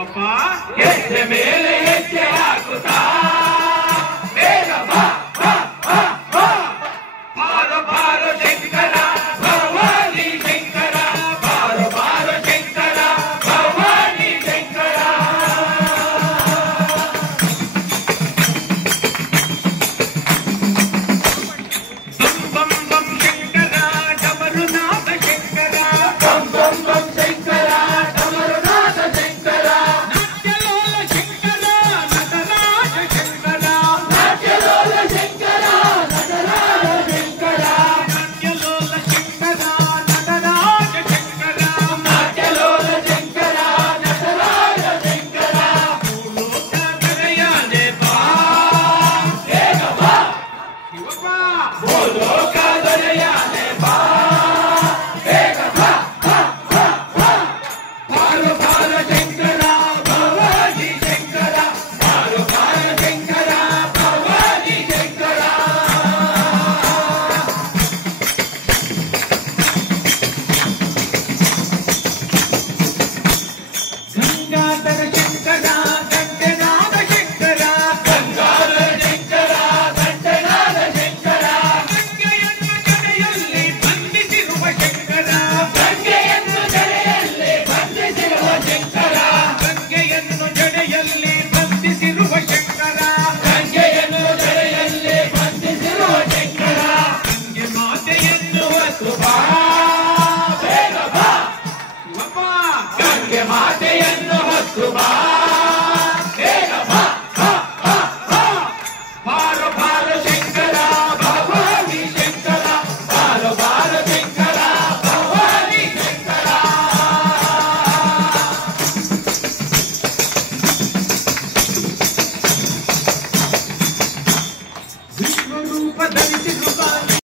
ಶಿವಪ್ಪ ಹೆಜ್ಜೆ ಮೇಲೆ ಹೆಜ್ಜೆ ಹಾಕುತ್ತಾ ಬೇಗ ಬಾ ಬಾ ಬಾ ಬಾ ಬಾರೋ ಬಾರೋ ಶಂಕರ ಭವಾನಿ ಶಂಕರ ಬಾರೋ ಬಾರೋ ಶಂಕರ ಭವಾನಿ ಶಂಕರ ಬಂ ಬಂ ಬಂ ಶಂಕರ ಡಮರುನಾಥ ಶಂಕರ ಬಂ ಬಂ ಬಂ ಶಂಕರ ಡಮರುನಾಥ ಶಂಕರ ನಾಟ್ಯಲೋಲ ಶಂಕರ ನಟರಾಜ ಶಂಕರ ನಾಟ್ಯಲೋಲ ಶಂಕರ ನಟರಾಜ ಶಂಕರ ನಾಟ್ಯಲೋಲ ಶಂಕರ ನಟರಾಜ ಶಂಕರ ನಾಟ್ಯಲೋಲ ಶಂಕರ ನಟರಾಜ ಶಂಕರ ಭೂಲೋಕ ದೊರೆಯದೆ ಬಾ ಬೇಗ ಬಾ ಶಿವಪ್ಪ ಭೂಲೋಕ ದೊರೆಯದೆ ಬಾ ಬೇಗ ಬಾ ಬಾ ಬಾ ಬಾ ಬಾರೋ ಬಾರೋ ಶಂಕರ ಭವಾನಿ ಶಂಕರ ಬಾರೋ ಬಾರೋ ಶಂಕರ ಭವಾನಿ ಶಂಕರ ಗಂಗಾಧರ